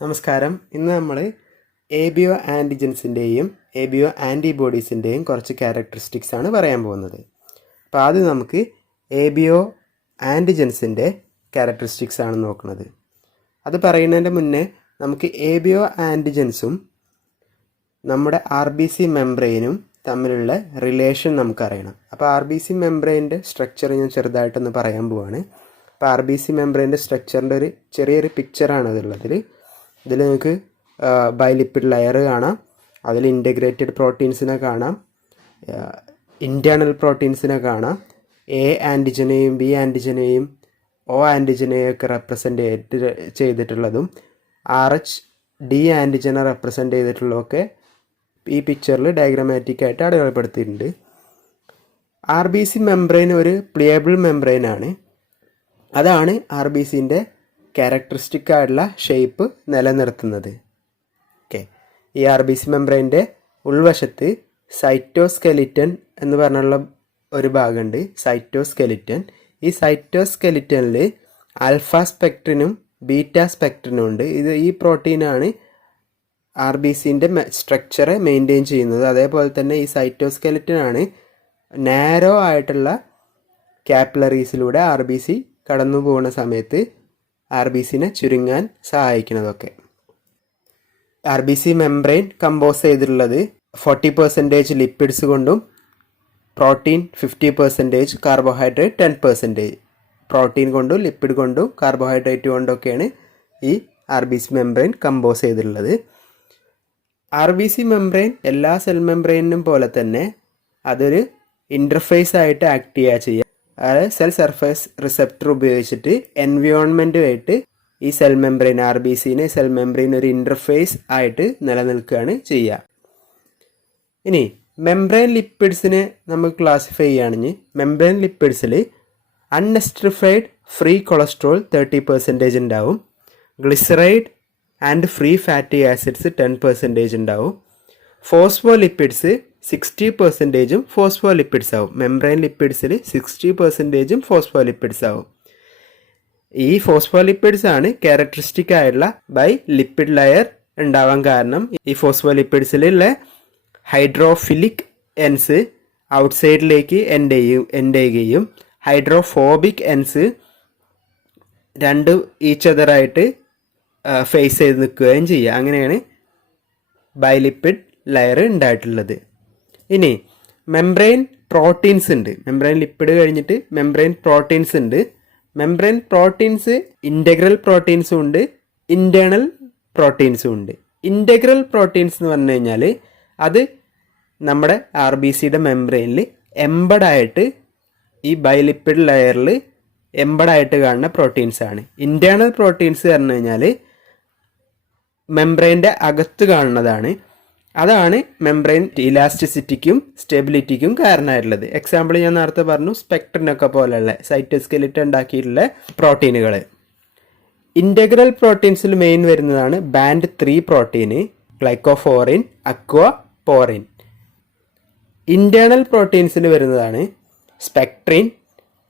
നമസ്കാരം. ഇന്ന് നമ്മൾ എബിഒ ആൻറ്റിജൻസിൻ്റെയും എബിഒ ആൻറ്റിബോഡീസിൻ്റെയും കുറച്ച് ക്യാരക്ടറിസ്റ്റിക്സ് ആണ് പറയാൻ പോകുന്നത്. അപ്പോൾ ആദ്യം നമുക്ക് എബിഒ ആൻറ്റിജൻസിൻ്റെ ക്യാരക്ടറിസ്റ്റിക്സ് ആണ് നോക്കുന്നത്. അത് പറയുന്നതിൻ്റെ മുന്നേ നമുക്ക് എബിഒ ആൻറ്റിജൻസും നമ്മുടെ RBC മെംബ്രെയിനും തമ്മിലുള്ള റിലേഷൻ നമുക്കറിയണം. അപ്പോൾ RBC മെംബ്രെയിൻ്റെ സ്ട്രക്ചർ ഞാൻ ചെറുതായിട്ടൊന്ന് പറയാൻ പോവാണ്. അപ്പോൾ RBC മെംബ്രെയിൻ്റെ സ്ട്രക്ചറിൻ്റെ ഒരു ചെറിയൊരു പിക്ചറാണ് അതുള്ളതിൽ. ഇതിൽ നിങ്ങൾക്ക് ബൈലിപ്പിഡ് ലെയർ കാണാം, അതിൽ ഇൻറ്റഗ്രേറ്റഡ് പ്രോട്ടീൻസിനെ കാണാം, ഇൻറ്റേർണൽ പ്രോട്ടീൻസിനെ കാണാം, A ആൻറ്റിജനെയും B ആൻറ്റിജനെയും O ആൻറ്റിജനെയും ഒക്കെ റെപ്രസെൻ്റ് ചെയ്തിട്ടുള്ളതും RH-D ആൻറ്റിജനെ റെപ്രസെൻ്റ് ചെയ്തിട്ടുള്ളതൊക്കെ ഈ പിക്ചറിൽ ഡയഗ്രമാറ്റിക് ആയിട്ട് അടയാളപ്പെടുത്തിയിട്ടുണ്ട്. RBC മെംബ്രെയിൻ ഒരു പ്ലിയബിൾ മെംബ്രെയിനാണ്. അതാണ് RBCൻ്റെ ക്യാരക്ടറിസ്റ്റിക് ആയിട്ടുള്ള ഷേപ്പ് നിലനിർത്തുന്നത്. ഓക്കെ, ഈ RBC മെംബ്രെയിൻ്റെ ഉൾവശത്ത് സൈറ്റോസ്കെലിറ്റൻ എന്ന് പറഞ്ഞുള്ള ഒരു ഭാഗമുണ്ട്, സൈറ്റോസ്കെലിറ്റൻ. ഈ സൈറ്റോസ്കെലിറ്റനിൽ ആൽഫ സ്പെക്ട്രിനും ബീറ്റ സ്പെക്ട്രിനും ഉണ്ട്. ഈ പ്രോട്ടീനാണ് RBCൻ്റെ സ്ട്രക്ചറെ മെയിൻറ്റെയിൻ ചെയ്യുന്നത്. അതേപോലെ തന്നെ ഈ സൈറ്റോസ്കെലിറ്റനാണ് നാരോ ആയിട്ടുള്ള ക്യാപ്പിലറീസിലൂടെ RBC കടന്നു പോകുന്ന സമയത്ത് RBCനെ ചുരുങ്ങാൻ സഹായിക്കുന്നതൊക്കെ. RBC മെംബ്രെയിൻ കമ്പോസ് ചെയ്തിട്ടുള്ളത് 40% ലിപ്പിഡ്സ് കൊണ്ടും പ്രോട്ടീൻ 50%, കാർബോഹൈഡ്രേറ്റ് 10%. പ്രോട്ടീൻ കൊണ്ടും ലിപ്പിഡ് കൊണ്ടും കാർബോഹൈഡ്രേറ്റ് കൊണ്ടൊക്കെയാണ് ഈ RBC മെംബ്രെയിൻ കമ്പോസ് ചെയ്തിട്ടുള്ളത്. RBC മെംബ്രെയിൻ എല്ലാ സെൽ മെംബ്രെയിനും പോലെ തന്നെ അതൊരു ഇൻ്റർഫേസ് ആയിട്ട് ആക്ട് ചെയ്യുക. അതായത് സെൽ സർഫേസ് റിസപ്റ്റർ ഉപയോഗിച്ചിട്ട് എൻവയോൺമെൻറ്റുമായിട്ട് ഈ സെൽ മെംബ്രെയിൻ RBCനെ സെൽ മെംബ്രെയിൻ ഒരു ഇൻ്റർഫേസ് ആയിട്ട് നിലനിൽക്കുകയാണ് ചെയ്യുക. ഇനി മെംബ്രെയിൻ ലിപ്പിഡ്സിനെ നമുക്ക് ക്ലാസിഫൈ ചെയ്യുകയാണെങ്കിൽ മെംബ്രെയിൻ ലിപ്പിഡ്സിൽ അൺഎസ്ട്രിഫൈഡ് ഫ്രീ കൊളസ്ട്രോൾ 30% ഉണ്ടാവും, glyceride and free fatty acids 10% ഉണ്ടാവും, ഫോസ്ഫോലിപ്പിഡ്സ് 60% ഫോസ്ഫോലിപ്പിഡ്സ് ആവും. മെംബ്രെയിൻ ലിപ്പിഡ്സിൽ 60% ഫോസ്ഫോലിപ്പിഡ്സ് ആവും. ഈ ഫോസ്ഫോലിപ്പിഡ്സ് ആണ് ക്യാരക്ടറിസ്റ്റിക് ആയിട്ടുള്ള ബൈ ലിപ്പിഡ് ലെയർ ഉണ്ടാവാൻ കാരണം. ഈ ഫോസ്ഫോലിപ്പിഡ്സിലുള്ള ഹൈഡ്രോഫിലിക് എൻസ് ഔട്ട്സൈഡിലേക്ക് എൻഡ് ചെയ്യുകയും ഹൈഡ്രോഫോബിക് എൻസ് രണ്ട് ഈച്ച് അതറായിട്ട് ഫേസ് ചെയ്ത് നിൽക്കുകയും ചെയ്യുക. അങ്ങനെയാണ് ബൈലിപ്പിഡ് ലെയർ ഉണ്ടായിട്ടുള്ളത്. ഇനി മെംബ്രെയിൻ പ്രോട്ടീൻസ് ഉണ്ട്. മെംബ്രെയിൻ ലിപ്പിഡ് കഴിഞ്ഞിട്ട് മെംബ്രെയിൻ പ്രോട്ടീൻസ് ഉണ്ട്. മെംബ്രെയിൻ പ്രോട്ടീൻസ് ഇൻ്റഗ്രൽ പ്രോട്ടീൻസും ഉണ്ട്, ഇൻറ്റേർണൽ പ്രോട്ടീൻസും ഉണ്ട്. ഇൻ്റഗ്രൽ പ്രോട്ടീൻസ് എന്ന് പറഞ്ഞു കഴിഞ്ഞാൽ അത് നമ്മുടെ RBCയുടെ മെംബ്രെയിനിൽ എംബഡായിട്ട് ഈ ബൈലിപ്പിഡ് ലെയറിൽ എംബഡായിട്ട് കാണുന്ന പ്രോട്ടീൻസാണ്. ഇൻറ്റേർണൽ പ്രോട്ടീൻസ് പറഞ്ഞു കഴിഞ്ഞാൽ മെംബ്രെയിൻ്റെ അകത്ത് കാണുന്നതാണ്. അതാണ് മെംബ്രെയിൻ ഇലാസ്റ്റിസിറ്റിക്കും സ്റ്റെബിലിറ്റിക്കും കാരണമായിട്ടുള്ളത്. എക്സാമ്പിൾ ഞാൻ നേരത്തെ പറഞ്ഞു, സ്പെക്ട്രിനൊക്കെ പോലെയുള്ള സൈറ്റോസ്കെലിറ്റൻ ഉണ്ടാക്കിയിട്ടുള്ള പ്രോട്ടീനുകൾ. ഇൻ്റഗ്രൽ പ്രോട്ടീൻസിൽ മെയിൻ വരുന്നതാണ് ബാൻഡ് 3 പ്രോട്ടീന്, ഗ്ലൈക്കോഫോറിൻ, അക്വാപോറിൻ. ഇൻറ്റേർണൽ പ്രോട്ടീൻസിൽ വരുന്നതാണ് സ്പെക്ട്രിൻ,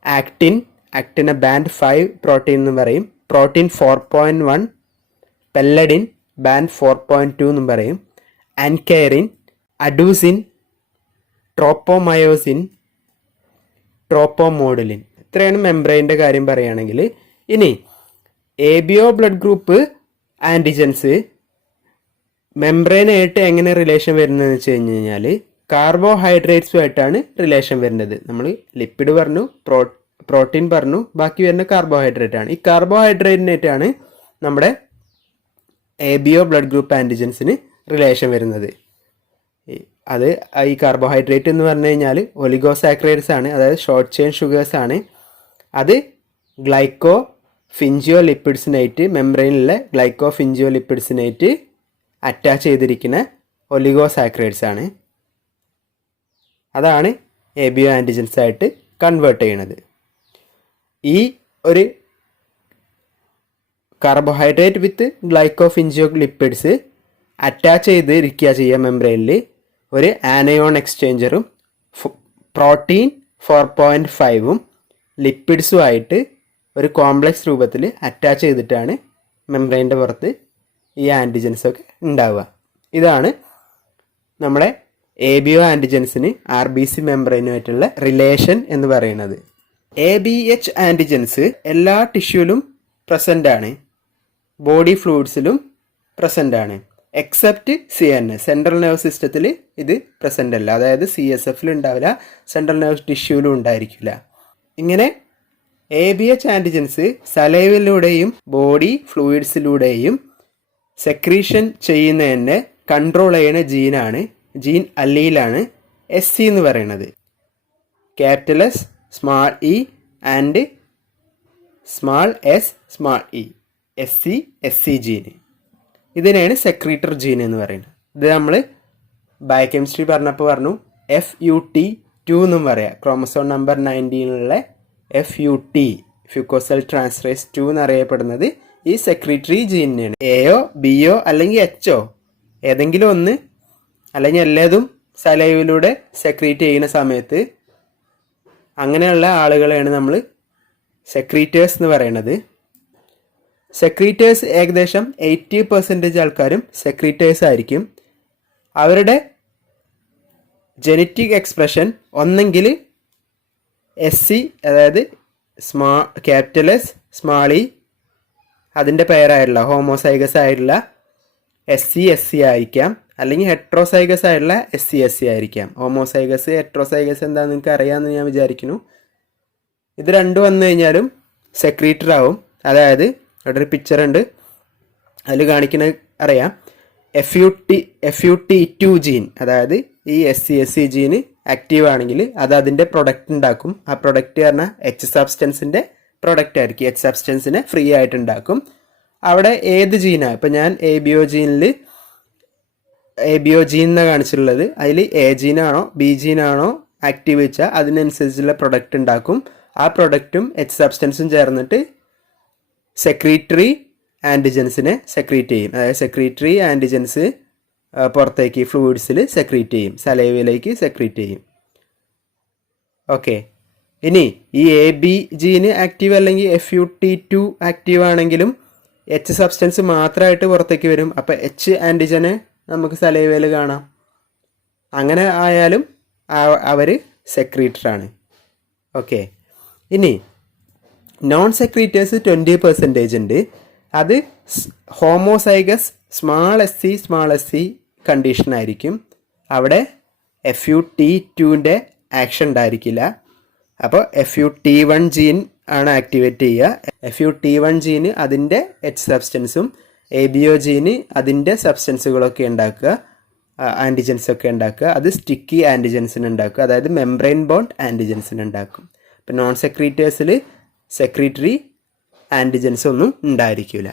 ആക്ടിൻ, ആക്ടിനെ ബാൻഡ് 5 പ്രോട്ടീൻ എന്ന് പറയും, പ്രോട്ടീൻ 4.1, പെല്ലഡിൻ ബാൻഡ് 4.2 എന്നും പറയും, ആൻകൈറിൻ, അഡൂസിൻ, ട്രോപ്പോമയോസിൻ, ട്രോപ്പോമോഡുലിൻ. ഇത്രയാണ് മെംബ്രെയിൻ്റെ കാര്യം പറയുകയാണെങ്കിൽ. ഇനി എബിഒ ബ്ലഡ് ഗ്രൂപ്പ് ആൻറ്റിജൻസ് മെംബ്രെയിനായിട്ട് എങ്ങനെ റിലേഷൻ വരുന്നതെന്ന് വെച്ച് കഴിഞ്ഞ് കഴിഞ്ഞാൽ കാർബോഹൈഡ്രേറ്റ്സുമായിട്ടാണ് റിലേഷൻ വരുന്നത്. നമ്മൾ ലിപ്പിഡ് പറഞ്ഞു, പ്രോട്ടീൻ പറഞ്ഞു, ബാക്കി വരുന്ന കാർബോഹൈഡ്രേറ്റ് ആണ്. ഈ കാർബോഹൈഡ്രേറ്റിനായിട്ടാണ് നമ്മുടെ എബിഒ ബ്ലഡ് ഗ്രൂപ്പ് ആൻറ്റിജൻസിന് റിലേഷൻ വരുന്നത്. അത് ഈ കാർബോഹൈഡ്രേറ്റ് എന്ന് പറഞ്ഞു കഴിഞ്ഞാൽ ഒലിഗോസാക്രൈഡ്സ് ആണ്, അതായത് ഷോർട്ട് ചെയിൻ ഷുഗേഴ്സ് ആണ്. അത് ഗ്ലൈക്കോ ഫിഞ്ചിയോ ലിപ്പിഡ്സിനായിട്ട് മെംബ്രെയിനിലുള്ള ഗ്ലൈക്കോ ഫിഞ്ചിയോ ലിപ്പിഡ്സിനായിട്ട് അറ്റാച്ച് ചെയ്തിരിക്കുന്ന ഒലിഗോസാക്രൈഡ്സ് ആണ്. അതാണ് എബിഒ ആൻറ്റിജൻസ് ആയിട്ട് കൺവേർട്ട് ചെയ്യണത്. ഈ ഒരു കാർബോഹൈഡ്രേറ്റ് വിത്ത് ഗ്ലൈക്കോഫിഞ്ചിയോ ലിപ്പിഡ്സ് അറ്റാച്ച് ചെയ്തിരിക്കുക ചെയ്യുക മെംബ്രെയിനിൽ ഒരു ആനയോൺ എക്സ്ചേഞ്ചറും പ്രോട്ടീൻ 4.5ഉം ലിപ്പിഡ്സുമായിട്ട് ഒരു കോംപ്ലക്സ് രൂപത്തിൽ അറ്റാച്ച് ചെയ്തിട്ടാണ് മെംബ്രെയിൻ്റെ പുറത്ത് ഈ ആൻറ്റിജൻസൊക്കെ ഉണ്ടാവുക. ഇതാണ് നമ്മുടെ ABO ആൻറ്റിജൻസിന് RBC മെംബ്രെയിനുമായിട്ടുള്ള റിലേഷൻ എന്ന് പറയുന്നത്. ABH ആൻറ്റിജൻസ് എല്ലാ ടിഷ്യൂലും പ്രസൻ്റ് ആണ്, ബോഡി ഫ്ലൂയിഡ്സിലും പ്രസൻ്റ് ആണ്, എക്സെപ്റ്റ് CNS സെൻട്രൽ നെർവ് സിസ്റ്റത്തിൽ ഇത് പ്രസൻ്റ് അല്ല. അതായത് CSFൽ ഉണ്ടാവില്ല, സെൻട്രൽ നെർവ് ടിഷ്യൂലും ഉണ്ടായിരിക്കില്ല. ഇങ്ങനെ ABH ആൻറ്റിജൻസ് സലൈവയിലൂടെയും ബോഡി ഫ്ലൂയിഡ്സിലൂടെയും സെക്രീഷൻ ചെയ്യുന്നതിനെ കൺട്രോൾ ചെയ്യുന്ന ജീനാണ്, ജീൻ അല്ലീലാണ് SC എന്ന് പറയുന്നത്. Capital S small e and small s small e, SC ജീന്. ഇതിനെയാണ് സെക്രീറ്റർ ജീൻ എന്ന് പറയുന്നത്. ഇത് നമ്മൾ ബയോകെമിസ്ട്രി പറഞ്ഞപ്പോൾ പറഞ്ഞു FUT2 എന്നും പറയാം. ക്രോമസോം നമ്പർ 19 FUT ഫ്യൂക്കോസെൽ ട്രാൻസ്ഫറേസ് 2 എന്നറിയപ്പെടുന്നത് ഈ സെക്രീറ്ററി ജീനിനെയാണ്. AO BO അല്ലെങ്കിൽ HO ഏതെങ്കിലും ഒന്ന് അല്ലെങ്കിൽ എല്ലാതും സലൈവിലൂടെ സെക്രീറ്റ് ചെയ്യുന്ന സമയത്ത് അങ്ങനെയുള്ള ആളുകളെയാണ് നമ്മൾ സെക്രീറ്റേഴ്സ് എന്ന് പറയുന്നത്. സെക്രീറ്റേഴ്സ് ഏകദേശം 80% ആൾക്കാരും സെക്രീറ്റേഴ്സ് ആയിരിക്കും. അവരുടെ ജനറ്റിക് എക്സ്പ്രഷൻ ഒന്നെങ്കിൽ SC അതായത് ക്യാപിറ്റൽ S സ്മാൾ e അതിൻ്റെ പേരായിട്ടുള്ള ഹോമോസൈഗസ് ആയിട്ടുള്ള SC ആയിരിക്കാം, അല്ലെങ്കിൽ ഹെട്രോസൈഗസ് ആയിട്ടുള്ള SC ആയിരിക്കാം. ഹോമോസൈഗസ് ഹെട്രോസൈഗസ് എന്താണെന്ന് നിങ്ങൾക്ക് അറിയാമെന്ന് ഞാൻ വിചാരിക്കുന്നു. ഇത് രണ്ടും വന്നു കഴിഞ്ഞാലും സെക്രീറ്റർ ആവും. അതായത് ഇവിടെ ഒരു പിക്ചർ ഉണ്ട്, അതിൽ കാണിക്കുന്നത് അറിയാം. FUT2 ജീൻ, അതായത് ഈ SC ജീന് ആക്റ്റീവ് ആണെങ്കിൽ അത് അതിൻ്റെ പ്രൊഡക്റ്റ് ഉണ്ടാക്കും. ആ പ്രൊഡക്റ്റ് പറഞ്ഞാൽ H സബ്സ്റ്റൻസിൻ്റെ പ്രൊഡക്റ്റ് ആയിരിക്കും. H സബ്സ്റ്റൻസിനെ ഫ്രീ ആയിട്ട് ഉണ്ടാക്കും. അവിടെ ഏത് ജീനാണ്, ഇപ്പം ഞാൻ ABO ജീൻ എന്നാണ് കാണിച്ചിട്ടുള്ളത്, അതിൽ A ജീനാണോ B ജീനാണോ ആക്റ്റീവ് വെച്ചാൽ അതിനനുസരിച്ചുള്ള പ്രൊഡക്റ്റ് ഉണ്ടാക്കും. ആ പ്രൊഡക്റ്റും H സബ്സ്റ്റൻസും ചേർന്നിട്ട് സെക്രീറ്ററി ആൻറ്റിജൻസിനെ സെക്രീറ്റ് ചെയ്യും. അതായത് സെക്രീറ്ററി ആൻറ്റിജൻസ് പുറത്തേക്ക് ഫ്ലൂയിഡ്സിൽ സെക്രീറ്റ് ചെയ്യും, സലൈവയിലേക്ക് സെക്രീറ്റ് ചെയ്യും. ഓക്കെ, ഇനി ഈ AB ജീന് ആക്റ്റീവ് അല്ലെങ്കിൽ FUT2 ആക്റ്റീവ് ആണെങ്കിലും H സബ്സ്റ്റൻസ് മാത്രമായിട്ട് പുറത്തേക്ക് വരും. അപ്പോൾ H ആൻറ്റിജനെ നമുക്ക് സലൈവയിൽ കാണാം. അങ്ങനെ ആയാലും അവർ സെക്രീറ്ററാണ്. ഓക്കെ, ഇനി നോൺ സെക്രീറ്റേഴ്സ് 20% ഉണ്ട്. അത് ഹോമോസൈഗസ് സ്മാൾ SC കണ്ടീഷനായിരിക്കും. അവിടെ FUT2ൻ്റെ ആക്ഷൻ ഉണ്ടായിരിക്കില്ല. അപ്പോൾ FUT1 ജീൻ ആണ് ആക്ടിവേറ്റ് ചെയ്യുക. FUT1 ജീന് അതിൻ്റെ H സബ്സ്റ്റൻസും ABO ജീന് അതിൻ്റെ സബ്സ്റ്റൻസുകളൊക്കെ ഉണ്ടാക്കുക, ആൻറ്റിജൻസൊക്കെ ഉണ്ടാക്കുക. അത് സ്റ്റിക്കി ആൻറ്റിജൻസിന് ഉണ്ടാക്കുക, അതായത് മെംബ്രെയിൻ ബോണ്ട് ആൻറ്റിജൻസിന് ഉണ്ടാക്കും. ഇപ്പം നോൺ സെക്രീറ്റേഴ്സിൽ സെക്രീറ്ററി ആൻറ്റിജൻസ് ഒന്നും ഉണ്ടായിരിക്കില്ല.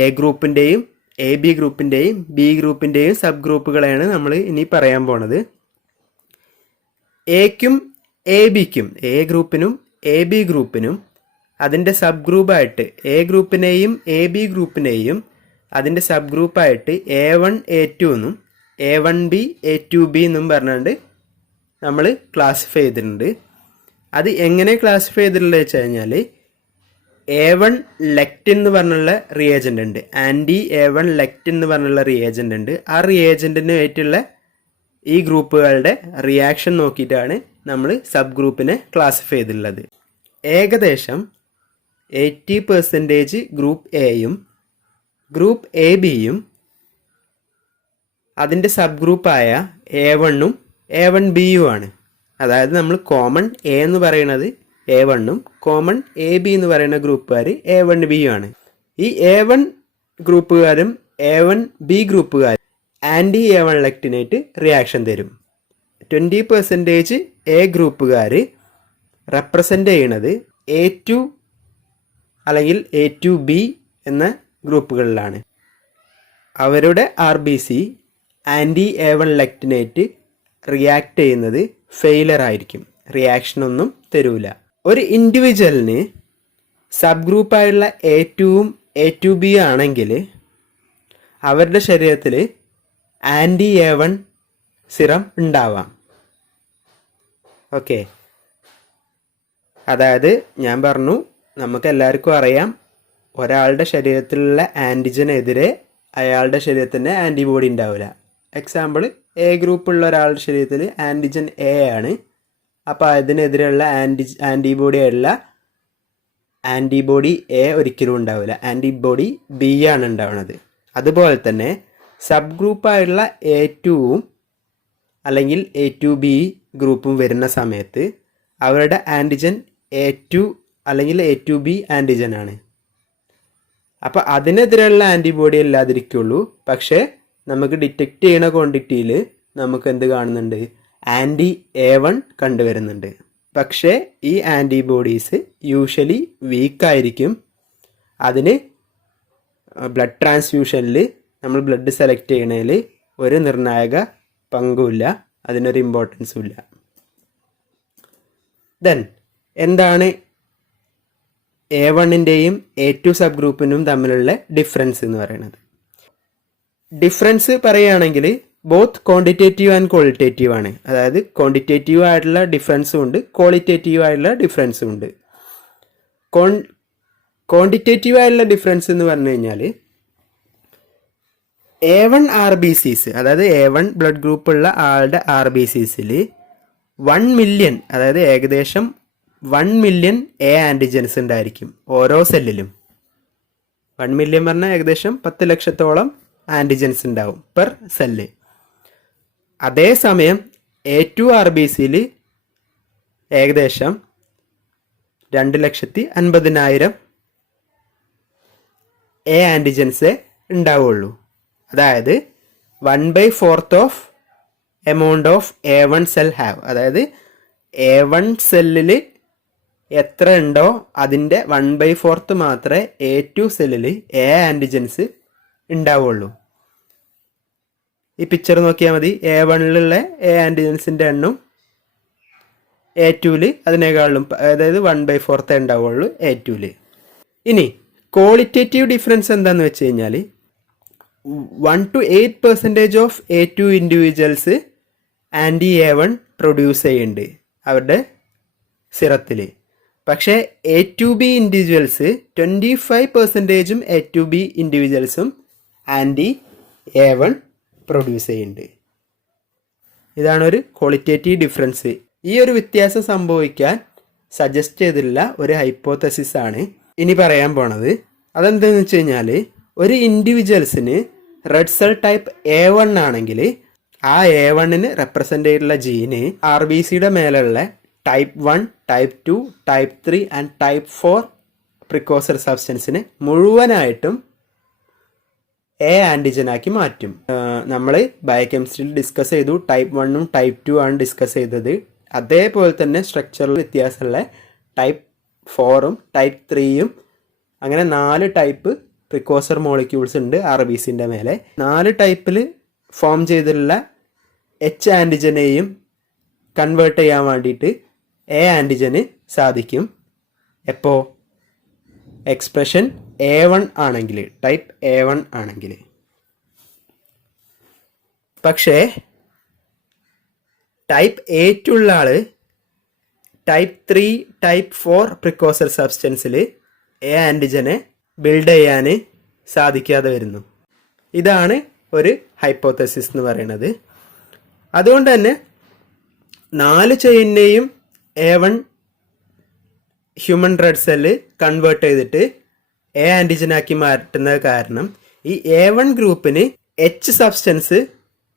A ഗ്രൂപ്പിൻ്റെയും AB ഗ്രൂപ്പിൻ്റെയും B ഗ്രൂപ്പിൻ്റെയും സബ് ഗ്രൂപ്പുകളെയാണ് നമ്മൾ ഇനി പറയാൻ പോണത്. എക്കും ABക്കും, A ഗ്രൂപ്പിനും AB ഗ്രൂപ്പിനും അതിൻ്റെ സബ് ഗ്രൂപ്പായിട്ട് A ഗ്രൂപ്പിനെയും AB ഗ്രൂപ്പിനെയും അതിൻ്റെ സബ് ഗ്രൂപ്പായിട്ട് A1 A2 എന്നും A1B A2B എന്നും പറഞ്ഞുകൊണ്ട് നമ്മൾ ക്ലാസിഫൈ ചെയ്തിട്ടുണ്ട്. അത് എങ്ങനെ ക്ലാസിഫൈ ചെയ്തിട്ടുള്ളത് വെച്ച് കഴിഞ്ഞാൽ A1 ലെക്റ്റിൻ എന്ന് പറഞ്ഞുള്ള റിയേജൻ്റ് ഉണ്ട്, ആൻറ്റി A1 ലെക്റ്റിൻ എന്ന് പറഞ്ഞുള്ള റിയേജൻ്റ് ഉണ്ട്. ആ റിയേജൻറ്റിനായിട്ടുള്ള ഈ ഗ്രൂപ്പുകളുടെ റിയാക്ഷൻ നോക്കിയിട്ടാണ് നമ്മൾ സബ് ഗ്രൂപ്പിനെ ക്ലാസിഫൈ ചെയ്തിട്ടുള്ളത്. ഏകദേശം 80% ഗ്രൂപ്പ് Aയും ഗ്രൂപ്പ് ABയും അതിൻ്റെ സബ് ഗ്രൂപ്പായ A1ഉം A1Bയും ആണ്. അതായത് നമ്മൾ കോമൺ A എന്ന് പറയുന്നത് A1ഉം കോമൺ AB എന്ന് പറയുന്ന ഗ്രൂപ്പുകാർ A1Bയും ആണ്. ഈ A1 ഗ്രൂപ്പുകാരും A1B ഗ്രൂപ്പുകാരും anti A1 ലെക്റ്റിനായിട്ട് reaction തരും. 20% A ഗ്രൂപ്പുകാർ റെപ്രസെൻ്റ് ചെയ്യണത് A2 അല്ലെങ്കിൽ A2B എന്ന ഗ്രൂപ്പുകളിലാണ്. അവരുടെ RBC ആൻറ്റി A1 ലെക്റ്റിനായിട്ട് റിയാക്ട് ചെയ്യുന്നത് ഫെയിലർ ആയിരിക്കും, റിയാക്ഷനൊന്നും തരൂല. ഒരു ഇൻഡിവിജ്വലിന് സബ് ഗ്രൂപ്പായുള്ള A2ഉം A2B ആണെങ്കിൽ അവരുടെ ശരീരത്തിൽ ആൻറ്റി A1 സിറം ഉണ്ടാവാം. ഓക്കെ, അതായത് ഞാൻ പറഞ്ഞു, നമുക്ക് എല്ലാവർക്കും അറിയാം ഒരാളുടെ ശരീരത്തിലുള്ള ആൻറ്റിജനെതിരെ അയാളുടെ ശരീരത്തിന് ആൻറ്റിബോഡി ഉണ്ടാവില്ല. എക്സാമ്പിൾ, എ ഗ്രൂപ്പുള്ള ഒരാളുടെ ശരീരത്തിൽ ആൻറ്റിജൻ എ ആണ്. അപ്പോൾ അതിനെതിരെയുള്ള ആൻറ്റിബോഡി ആയിട്ടുള്ള ആൻറ്റിബോഡി എ ഒരിക്കലും ഉണ്ടാവില്ല. ആൻറ്റിബോഡി ബി ആണ് ഉണ്ടാവുന്നത്. അതുപോലെ തന്നെ സബ് ഗ്രൂപ്പായിട്ടുള്ള A2 അല്ലെങ്കിൽ A2B ഗ്രൂപ്പും വരുന്ന സമയത്ത് അവരുടെ ആൻറ്റിജൻ A2 അല്ലെങ്കിൽ A2B ആൻറ്റിജൻ ആണ്. അപ്പോൾ അതിനെതിരെയുള്ള ആൻറ്റിബോഡി അല്ലാതിരിക്കുള്ളൂ. പക്ഷേ നമുക്ക് ഡിറ്റക്റ്റ് ചെയ്യുന്ന ക്വാണ്ടിറ്റിയിൽ നമുക്ക് എന്ത് കാണുന്നുണ്ട്? ആൻറ്റി A1 കണ്ടുവരുന്നുണ്ട്. പക്ഷേ ഈ ആൻറ്റിബോഡീസ് യൂഷ്വലി വീക്കായിരിക്കും. അതിന് ബ്ലഡ് ട്രാൻസ്ഫ്യൂഷനിൽ നമ്മൾ ബ്ലഡ് സെലക്ട് ചെയ്യണതിൽ ഒരു നിർണായക പങ്കുമില്ല, അതിനൊരു ഇമ്പോർട്ടൻസും ഇല്ല. ദെൻ എന്താണ് A1-ൻ്റെയും A2 സബ് ഗ്രൂപ്പിനും തമ്മിലുള്ള ഡിഫറൻസ് എന്ന് പറയുന്നത്? ഡിഫറൻസ് പറയുകയാണെങ്കിൽ ബോത്ത് ക്വാണ്ടിറ്റേറ്റീവ് ആൻഡ് ക്വാളിറ്റേറ്റീവ് ആണ്. അതായത് ക്വാണ്ടിറ്റേറ്റീവ് ആയിട്ടുള്ള ഡിഫറൻസും ഉണ്ട്, ക്വാളിറ്റേറ്റീവ് ആയിട്ടുള്ള ഡിഫറൻസും ഉണ്ട്. ക്വാണ്ടിറ്റേറ്റീവ് ആയിട്ടുള്ള ഡിഫറൻസ് എന്ന് പറഞ്ഞു കഴിഞ്ഞാൽ A1 RBCs, അതായത് A1 ബ്ലഡ് ഗ്രൂപ്പുള്ള ആളുടെ RBCസിൽ 1 മില്യൺ, അതായത് ഏകദേശം 1 മില്യൺ A ആൻറ്റിജൻസ് ഉണ്ടായിരിക്കും ഓരോ സെല്ലിലും. 1 മില്യൺ പറഞ്ഞാൽ ഏകദേശം 10 ലക്ഷത്തോളം ആൻറ്റിജൻസ് ഉണ്ടാവും പെർ സെല്ല്. അതേസമയം A2 RBCയിൽ ഏകദേശം 2,50,000 A ആൻറ്റിജൻസേ ഉണ്ടാവുള്ളൂ. അതായത് 1/4 of amount of A1 cell have. അതായത് A1 സെല്ലിൽ എത്ര ഉണ്ടോ അതിൻ്റെ 1/4 മാത്രമേ A2 സെല്ലിൽ A ആൻറ്റിജൻസ് ഉണ്ടാവുള്ളൂ. ഈ പിക്ചർ നോക്കിയാൽ മതി. A1-ലുള്ള A ആൻറ്റിജൻസിൻ്റെ എണ്ണം A2-ൽ അതിനേക്കാളും, അതായത് 1/4 ഉണ്ടാവുള്ളൂ A2-ൽ. ഇനി ക്വാളിറ്റേറ്റീവ് ഡിഫറൻസ് എന്താണെന്ന് വെച്ച് കഴിഞ്ഞാൽ 1 to 8% of A2 individuals anti A1 produce ചെയ്യുന്നുണ്ട് അവരുടെ സിറത്തിൽ. പക്ഷേ A2B individuals 25% A2B ഇൻഡിവിജ്വൽസും anti A1 produce ചെയ്യുന്നുണ്ട്. ഇതാണ് ഒരു ക്വാളിറ്റേറ്റീവ് ഡിഫറൻസ്. ഈ ഒരു വ്യത്യാസം സംഭവിക്കാൻ സജസ്റ്റ് ചെയ്തിട്ടുള്ള ഒരു ഹൈപ്പോത്തസിസ് ആണ് ഇനി പറയാൻ പോണത്. അതെന്താണെന്ന് വെച്ച് കഴിഞ്ഞാൽ ഒരു ഇൻഡിവിജ്വൽസിന് റെഡ് സെൽ ടൈപ്പ് A1 ആണെങ്കിൽ ആ A1-ന് റെപ്രസെൻ്റ് ചെയ്തിട്ടുള്ള ജീന് RBCയുടെ മേലുള്ള type 1, type 2, type 3 and type 4 പ്രിക്കോസർ സബ്സ്റ്റൻസിനെ മുഴുവനായിട്ടും A ആൻറ്റിജനാക്കി മാറ്റും. നമ്മൾ ബയോകെമിസ്ട്രിയിൽ ഡിസ്കസ് ചെയ്തു. ടൈപ്പ് 1ഉം ടൈപ്പ് 2 ആണ് ഡിസ്കസ് ചെയ്തത്. അതേപോലെ തന്നെ സ്ട്രക്ചറൽ വ്യത്യാസമുള്ള ടൈപ്പ് 4ഉം ടൈപ്പ് 3യും, അങ്ങനെ 4 ടൈപ്പ് പ്രിക്കോസർ മോളിക്യൂൾസ് ഉണ്ട് RBCൻ്റെ മേലെ. 4 ടൈപ്പിൽ ഫോം ചെയ്തിട്ടുള്ള H ആൻറ്റിജനെയും കൺവേർട്ട് ചെയ്യാൻ വേണ്ടിയിട്ട് A ആൻറ്റിജന് സാധിക്കും. എപ്പോൾ? എക്സ്പ്രഷൻ A1 ആണെങ്കിൽ, ടൈപ്പ് A1 ആണെങ്കിൽ. പക്ഷേ ടൈപ്പ് A2 ഉള്ള ആൾ ടൈപ്പ് 3, ടൈപ്പ് 4 പ്രിക്കോസർ സബ്സ്റ്റൻസിൽ A ആൻറ്റിജനെ ബിൽഡ് ചെയ്യാൻ സാധിക്കാതെ വരുന്നു. ഇതാണ് ഒരു ഹൈപ്പോത്തസിസ് എന്ന് പറയുന്നത്. അതുകൊണ്ട് തന്നെ 4 ചെയിനെയും A1 human red cell convert ചെയ്തിട്ട് A ആൻറ്റിജനാക്കി മാറ്റുന്നത് കാരണം ഈ A1 ഗ്രൂപ്പിന് H സബ്സ്റ്റൻസ്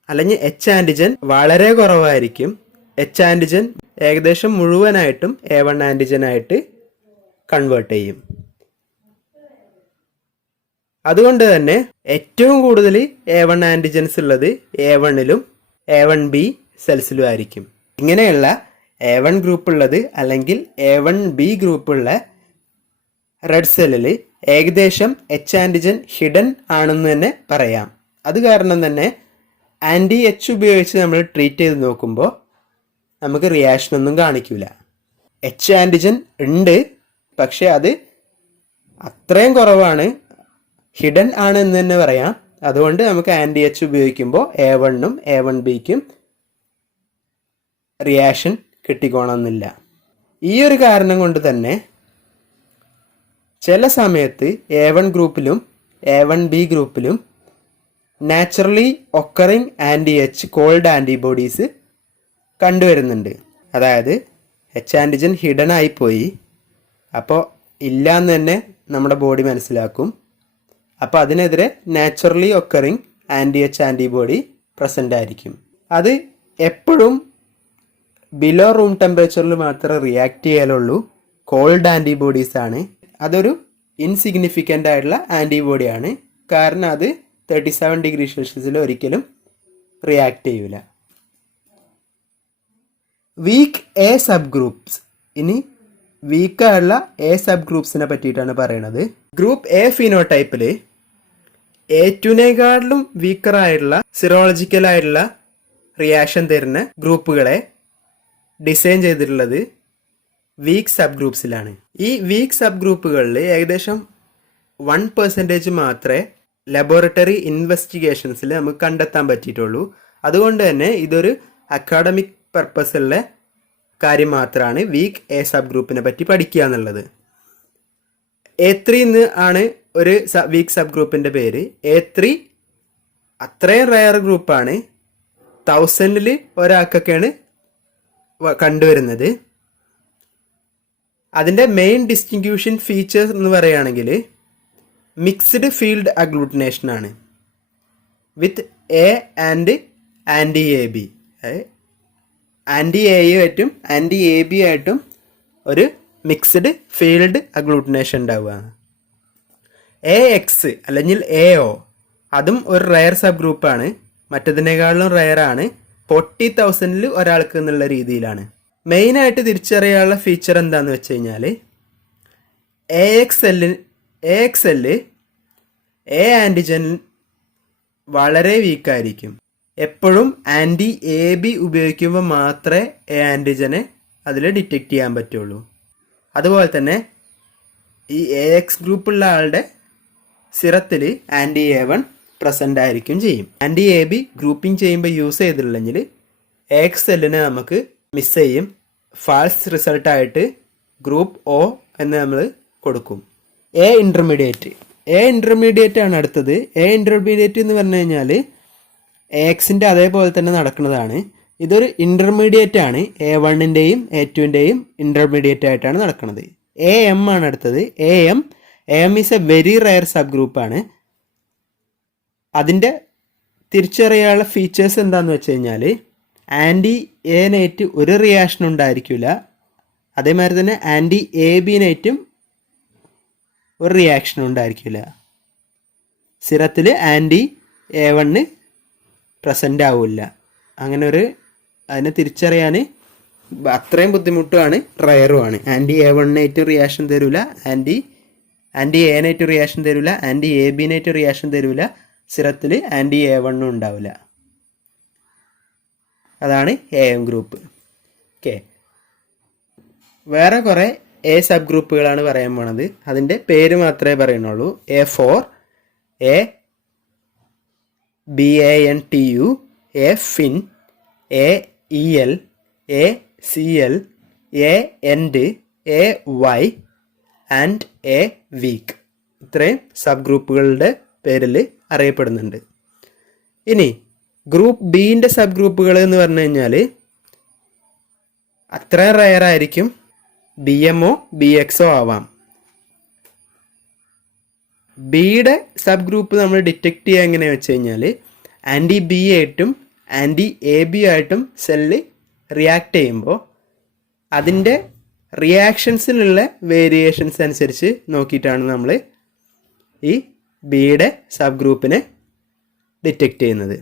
അല്ലെങ്കിൽ H ആൻറ്റിജൻ വളരെ കുറവായിരിക്കും. H ആൻറ്റിജൻ ഏകദേശം മുഴുവനായിട്ടും A1 ആൻറ്റിജനായിട്ട് കൺവേർട്ട് ചെയ്യും. അതുകൊണ്ട് തന്നെ ഏറ്റവും കൂടുതൽ A1 ആൻറ്റിജൻസ് ഉള്ളത് A1-ലും A1B സെൽസിലും ആയിരിക്കും. ഇങ്ങനെയുള്ള A1 ഗ്രൂപ്പ് ഉള്ളത് അല്ലെങ്കിൽ A1B ഗ്രൂപ്പുള്ള റെഡ് സെല്ലിൽ ഏകദേശം H ആൻറ്റിജൻ ഹിഡൻ ആണെന്ന് തന്നെ പറയാം. അത് കാരണം തന്നെ ആൻറ്റി H ഉപയോഗിച്ച് നമ്മൾ ട്രീറ്റ് ചെയ്ത് നോക്കുമ്പോൾ നമുക്ക് റിയാക്ഷനൊന്നും കാണിക്കില്ല. H ആൻറ്റിജൻ ഉണ്ട്, പക്ഷേ അത് അത്രയും കുറവാണ്, ഹിഡൻ ആണ് എന്ന് തന്നെ പറയാം. അതുകൊണ്ട് നമുക്ക് ആൻറ്റി H ഉപയോഗിക്കുമ്പോൾ A1-നും A1Bക്കും റിയാക്ഷൻ കിട്ടിക്കോണമെന്നില്ല. ഈ ഒരു കാരണം കൊണ്ട് തന്നെ ചില സമയത്ത് A1 ഗ്രൂപ്പിലും A1B ഗ്രൂപ്പിലും naturally occurring anti cold antibodies കണ്ടുവരുന്നുണ്ട്. അതായത് ആൻറ്റിജൻ ഹിഡൻ ആയിപ്പോയി, അപ്പോൾ ഇല്ലയെന്ന് തന്നെ നമ്മുടെ ബോഡി മനസ്സിലാക്കും. അപ്പോൾ അതിനെതിരെ നാച്ചുറലി ഒക്കറിങ് ആൻറ്റിബോഡി പ്രസൻ്റ് ആയിരിക്കും. അത് എപ്പോഴും ബിലോ റൂം ടെമ്പറേച്ചറിൽ മാത്രമേ റിയാക്ട് ചെയ്യാനുള്ളൂ. കോൾഡ് ആൻറ്റിബോഡീസ് ആണ്. അതൊരു ഇൻസിഗ്നിഫിക്കൻ്റ് ആയിട്ടുള്ള ആൻറ്റിബോഡിയാണ്. കാരണം അത് 37 ഡിഗ്രി സെൽഷ്യസിൽ ഒരിക്കലും റിയാക്ട് ചെയ്യൂല. Weak A sub groups. ഇനി വീക്കായുള്ള എ സബ് ഗ്രൂപ്പ്സിനെ പറ്റിയിട്ടാണ് പറയണത്. ഗ്രൂപ്പ് എ ഫിനോടൈപ്പിൽ A2നേക്കാളിലും വീക്കറായിട്ടുള്ള സിറോളജിക്കലായിട്ടുള്ള റിയാക്ഷൻ തരുന്ന ഗ്രൂപ്പുകളെ ഡിസൈൻ ചെയ്തിട്ടുള്ളത് വീക്ക് സബ് ഗ്രൂപ്പ്സിലാണ്. ഈ വീക്ക് സബ് ഗ്രൂപ്പുകളിൽ ഏകദേശം 1% മാത്രമേ ലബോറട്ടറി ഇൻവെസ്റ്റിഗേഷൻസിൽ നമുക്ക് കണ്ടെത്താൻ പറ്റിയിട്ടുള്ളൂ. അതുകൊണ്ട് തന്നെ ഇതൊരു അക്കാഡമിക് പർപ്പസുള്ള കാര്യം മാത്രമാണ് വീക്ക് എ സബ് ഗ്രൂപ്പിനെ പറ്റി പഠിക്കുക എന്നുള്ളത്. A3 ആണ് ഒരു വീക്ക് സബ് ഗ്രൂപ്പിൻ്റെ പേര്. A3 അത്രയും റയർ ഗ്രൂപ്പാണ്. 1000-ൽ ഒരാൾക്കൊക്കെയാണ് കണ്ടുവരുന്നത്. അതിൻ്റെ മെയിൻ ഡിസ്റ്റിങ്ക്യൂഷൻ ഫീച്ചേഴ്സ് എന്ന് പറയുകയാണെങ്കിൽ മിക്സ്ഡ് ഫീൽഡ് അഗ്ലൂട്ടിനേഷൻ ആണ് with A and anti AB. Anti എയുമായിട്ടും ആൻറ്റി AB ആയിട്ടും ഒരു മിക്സ്ഡ് ഫീൽഡ് അഗ്ലൂട്ടിനേഷൻ ഉണ്ടാവുകയാണ്. AX അല്ലെങ്കിൽ AO അതും ഒരു റയർ സബ് ഗ്രൂപ്പാണ്. മറ്റതിനേക്കാളും റയറാണ്. 40,000-ൽ ഒരാൾക്ക് എന്നുള്ള രീതിയിലാണ്. മെയിനായിട്ട് തിരിച്ചറിയാനുള്ള ഫീച്ചർ എന്താണെന്ന് വെച്ച് കഴിഞ്ഞാൽ AXL A ആൻറ്റിജൻ വളരെ വീക്കായിരിക്കും. എപ്പോഴും ആൻറ്റി AB ഉപയോഗിക്കുമ്പോൾ മാത്രമേ A ആൻറ്റിജനെ അതിൽ ഡിറ്റക്റ്റ് ചെയ്യാൻ പറ്റുള്ളൂ. അതുപോലെ തന്നെ ഈ AX ഗ്രൂപ്പുള്ള ആളുടെ സിറത്തിൽ ആൻറ്റി A1 പ്രസൻ്റ് ആയിരിക്കും ചെയ്യും. ആൻറ്റി AB ഗ്രൂപ്പിംഗ് ചെയ്യുമ്പോൾ യൂസ് ചെയ്തിട്ടില്ലെങ്കിൽ AXLനെ നമുക്ക് മിസ് ചെയ്യും. ഫാൾസ് റിസൾട്ടായിട്ട് ഗ്രൂപ്പ് O എന്ന് നമ്മൾ കൊടുക്കും. A ഇൻ്റർമീഡിയറ്റ് ആണ് അടുത്തത്. A ഇൻ്റർമീഡിയറ്റ് എന്ന് പറഞ്ഞു കഴിഞ്ഞാൽ AXൻ്റെ അതേപോലെ തന്നെ നടക്കുന്നതാണ്. ഇതൊരു ഇൻ്റർമീഡിയറ്റ് ആണ്. A1-ൻ്റെയും A2-ൻ്റെയും ഇൻ്റർമീഡിയറ്റ് ആയിട്ടാണ് നടക്കുന്നത്. AM ആണ് അടുത്തത്. AM is A very rare sub ഗ്രൂപ്പാണ്. അതിൻ്റെ തിരിച്ചറിയാനുള്ള ഫീച്ചേഴ്സ് എന്താണെന്ന് വെച്ച് കഴിഞ്ഞാൽ ആൻറ്റി A-നായിട്ട് ഒരു റിയാക്ഷൻ ഉണ്ടായിരിക്കില്ല. അതേമാതിരി തന്നെ ആൻറ്റി AB-നായിട്ടും ഒരു റിയാക്ഷൻ ഉണ്ടായിരിക്കില്ല. സിറത്തിൽ ആൻറ്റി A1 പ്രസൻ്റ് ആവില്ല. അങ്ങനെ അതിനെ തിരിച്ചറിയാൻ അത്രയും ബുദ്ധിമുട്ടുമാണ്, റയറുമാണ്. ആൻറ്റി A1-നായിട്ട് റിയാക്ഷൻ തരില്ല, ആൻറ്റി A-നായിട്ട് റിയാക്ഷൻ തരില്ല, ആൻറ്റി AB-നായിട്ട് റിയാക്ഷൻ തരില്ല. സിറത്തിൽ ആൻറ്റി A1 ഉണ്ടാവില്ല. അതാണ് AM ഗ്രൂപ്പ്. ഓക്കെ, വേറെ കുറേ A സബ് ഗ്രൂപ്പുകളാണ് പറയാൻ പോണത്. അതിൻ്റെ പേര് മാത്രമേ പറയുന്നുള്ളൂ. A4, ABANTU, AFIN, AEL, ACL, AND, AY and A weak. ഇത്രയും സബ് ഗ്രൂപ്പുകളുടെ പേരിൽ അറിയപ്പെടുന്നുണ്ട്. ഇനി ഗ്രൂപ്പ് ബിൻ്റെ സബ് ഗ്രൂപ്പുകൾ എന്ന് പറഞ്ഞു കഴിഞ്ഞാൽ അത്ര റയറായിരിക്കും. BMO BXO ആവാം. ബിയുടെ സബ് ഗ്രൂപ്പ് നമ്മൾ ഡിറ്റക്റ്റ് ചെയ്യുക എങ്ങനെയാണെന്ന് വെച്ച് കഴിഞ്ഞാൽ ആൻറ്റി B ആയിട്ടും ആൻറ്റി AB ആയിട്ടും സെല്ല് റിയാക്ട് ചെയ്യുമ്പോൾ അതിൻ്റെ റിയാക്ഷൻസിലുള്ള വേരിയേഷൻസ് അനുസരിച്ച് നോക്കിയിട്ടാണ് നമ്മൾ ഈ ബിയുടെ സബ് ഗ്രൂപ്പിനെ ഡിറ്റക്റ്റ് ചെയ്യുന്നത്.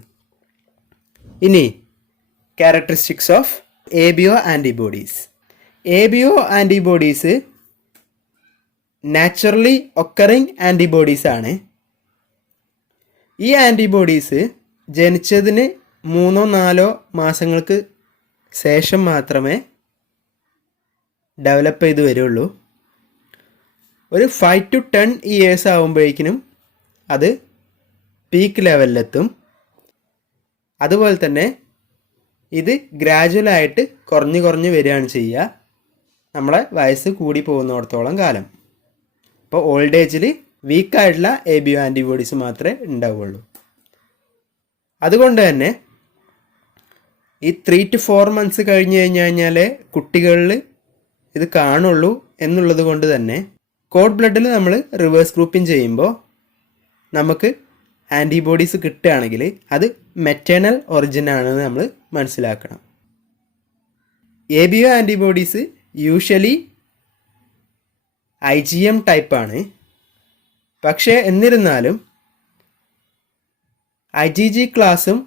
ഇനി characteristics of ABO antibodies. ABO antibodies naturally occurring antibodies ആണ്. ഈ ആൻറ്റിബോഡീസ് ജനിച്ചതിന് 3-4 മാസങ്ങൾക്ക് ശേഷം മാത്രമേ ഡെവലപ്പ് ചെയ്ത് വരുള്ളൂ. ഒരു 5 to 10 ഇയേഴ്സ് ആകുമ്പോഴേക്കിനും അത് പീക്ക് ലെവലിലെത്തും. അതുപോലെ തന്നെ ഇത് ഗ്രാജുവലായിട്ട് കുറഞ്ഞ് വരികയാണ് ചെയ്യുക നമ്മളെ വയസ്സ് കൂടി പോകുന്നിടത്തോളം കാലം. അപ്പോൾ ഓൾഡ് ഏജിൽ വീക്കായിട്ടുള്ള ABO ആൻറ്റിബോഡീസ് മാത്രമേ ഉണ്ടാവുള്ളൂ. അതുകൊണ്ട് തന്നെ ഈ 3 to 4 months കഴിഞ്ഞ് കഴിഞ്ഞാൽ കുട്ടികളിൽ ഇത് കാണുള്ളൂ എന്നുള്ളത് കൊണ്ട് തന്നെ കോഡ് ബ്ലഡിൽ നമ്മൾ റിവേഴ്സ് ഗ്രൂപ്പിംഗ് ചെയ്യുമ്പോൾ നമുക്ക് ആൻറ്റിബോഡീസ് കിട്ടുകയാണെങ്കിൽ അത് മെറ്റേണൽ ഒറിജിൻ ആണെന്ന് നമ്മൾ മനസ്സിലാക്കണം. ABO ആൻറ്റിബോഡീസ് യൂഷ്വലി IgM ടൈപ്പാണ്. പക്ഷേ എന്നിരുന്നാലും IgG ക്ലാസ്സും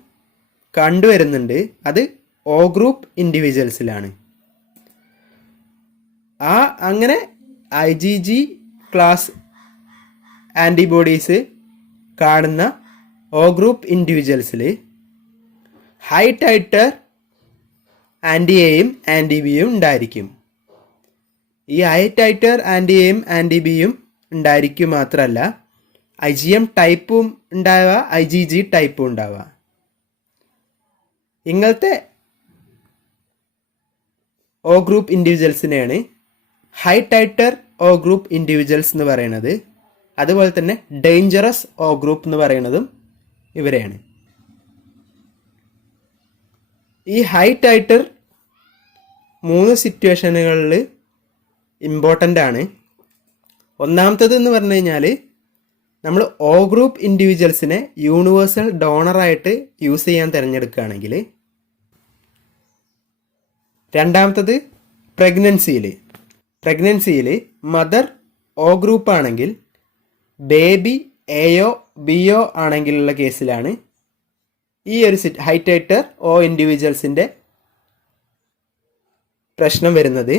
കണ്ടുവരുന്നുണ്ട്. അത് O ഗ്രൂപ്പ് ഇൻഡിവിജ്വൽസിലാണ്. അങ്ങനെ IgG ക്ലാസ് ആൻറ്റിബോഡീസ് കാണുന്ന O ഗ്രൂപ്പ് ഇൻഡിവിജ്വൽസിൽ ഹൈ ടൈറ്റർ ആൻറ്റി-Aയും ആൻറ്റി-Bയും ഉണ്ടായിരിക്കും. ഈ ഹൈ ടൈറ്റർ ആൻറ്റി-Aയും ആൻറ്റി-Bയും ഉണ്ടായിരിക്കും മാത്രമല്ല IgM ടൈപ്പും ഉണ്ടാവുക, IgG ടൈപ്പും ഉണ്ടാവുക. ഇങ്ങനത്തെ O ഗ്രൂപ്പ് ഇൻഡിവിജ്വൽസിനെയാണ് high titre O group individuals എന്ന് പറയുന്നത്. അതുപോലെ തന്നെ ഡേഞ്ചറസ് O ഗ്രൂപ്പ് എന്ന് പറയുന്നതും ഇവരെയാണ്. ഈ ഹൈ ടൈറ്റർ 3 സിറ്റുവേഷനുകളിൽ ഇമ്പോർട്ടൻ്റ് ആണ്. ഒന്നാമത്തത് എന്ന് പറഞ്ഞു കഴിഞ്ഞാൽ നമ്മൾ O ഗ്രൂപ്പ് ഇൻഡിവിജ്വൽസിനെ യൂണിവേഴ്സൽ ഡോണറായിട്ട് യൂസ് ചെയ്യാൻ തിരഞ്ഞെടുക്കുകയാണെങ്കിൽ. രണ്ടാമത്തത് പ്രഗ്നൻസിയിൽ മദർ O ഗ്രൂപ്പ് ആണെങ്കിൽ ബേബി AO BO ആണെങ്കിലുള്ള കേസിലാണ് ഈ ഒരു ഹൈ ടൈറ്റർ O ഇൻഡിവിജ്വൽസിൻ്റെ പ്രശ്നം വരുന്നത്.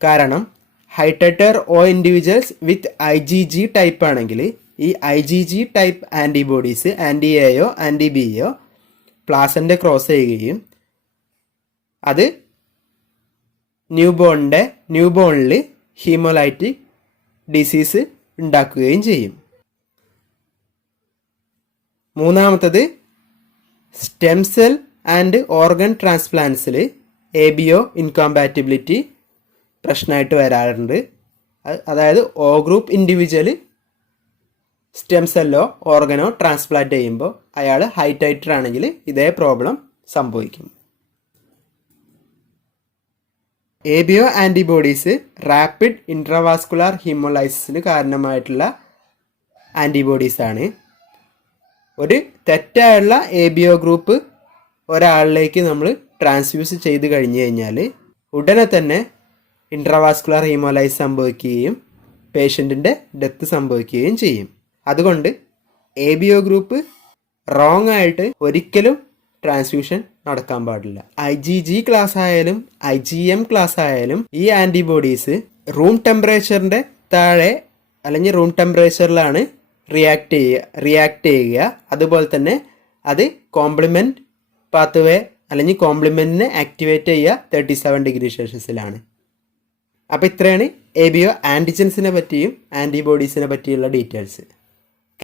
കാരണം high titre O individuals with IgG type ആണെങ്കിൽ ഈ IgG ടൈപ്പ് ആൻറ്റിബോഡീസ് ആൻറ്റി-Aയോ ആൻറ്റി-Bയോ പ്ലാസൻ്റ ക്രോസ് ചെയ്യുകയും അത് ന്യൂബോണിൽ ഹീമോലൈറ്റിക് ഡിസീസ് ഉണ്ടാക്കുകയും ചെയ്യും. മൂന്നാമത്തത് സ്റ്റെം സെൽ ആൻഡ് ഓർഗൻ ട്രാൻസ്പ്ലാന്റ്സിൽ ABO ഇൻകോമ്പാറ്റിബിലിറ്റി പ്രശ്നമായിട്ട് വരാറുണ്ട്. അതായത് O ഗ്രൂപ്പ് ഇൻഡിവിജ്വൽ സ്റ്റെം സെല്ലോ ഓർഗനോ ട്രാൻസ്പ്ലാന്റ് ചെയ്യുമ്പോൾ അയാൾ ഹൈ ടൈറ്റർ ആണെങ്കിൽ ഇതേ പ്രോബ്ലം സംഭവിക്കും. ABO ആൻറ്റിബോഡീസ് റാപ്പിഡ് ഇൻട്രാവാസ്കുലാർ ഹീമോലൈസിസിന് കാരണമായിട്ടുള്ള ആൻറ്റിബോഡീസാണ്. ഒരു തെറ്റായുള്ള ABO ഗ്രൂപ്പ് ഒരാളിലേക്ക് നമ്മൾ ട്രാൻസ്ഫ്യൂസ് ചെയ്ത് കഴിഞ്ഞ് കഴിഞ്ഞാൽ ഉടനെ തന്നെ ഇൻട്രാവാസ്കുലാർ ഹീമോലൈസിസ് സംഭവിക്കുകയും പേഷ്യൻറ്റിൻ്റെ ഡെത്ത് സംഭവിക്കുകയും ചെയ്യും. അതുകൊണ്ട് ABO ഗ്രൂപ്പ് റോങ് ആയിട്ട് ഒരിക്കലും ട്രാൻസ്ഫ്യൂഷൻ നടക്കാൻ പാടില്ല. IgG ക്ലാസ് ആയാലും IgM ക്ലാസ് ആയാലും ഈ ആൻറ്റിബോഡീസ് റൂം ടെമ്പറേച്ചറിൻ്റെ താഴെ അല്ലെങ്കിൽ റൂം ടെമ്പറേച്ചറിലാണ് റിയാക്ട് ചെയ്യുക. അതുപോലെ തന്നെ അത് കോംപ്ലിമെൻറ്റ് പാത്വേ അല്ലെങ്കിൽ കോംപ്ലിമെൻറ്റിനെ ആക്ടിവേറ്റ് ചെയ്യുക 37 ഡിഗ്രി സെൽഷ്യസിലാണ്. അപ്പോൾ ഇത്രയാണ് ABO ആൻറ്റിജൻസിനെ പറ്റിയും ആൻറ്റിബോഡീസിനെ പറ്റിയുള്ള ഡീറ്റെയിൽസ്.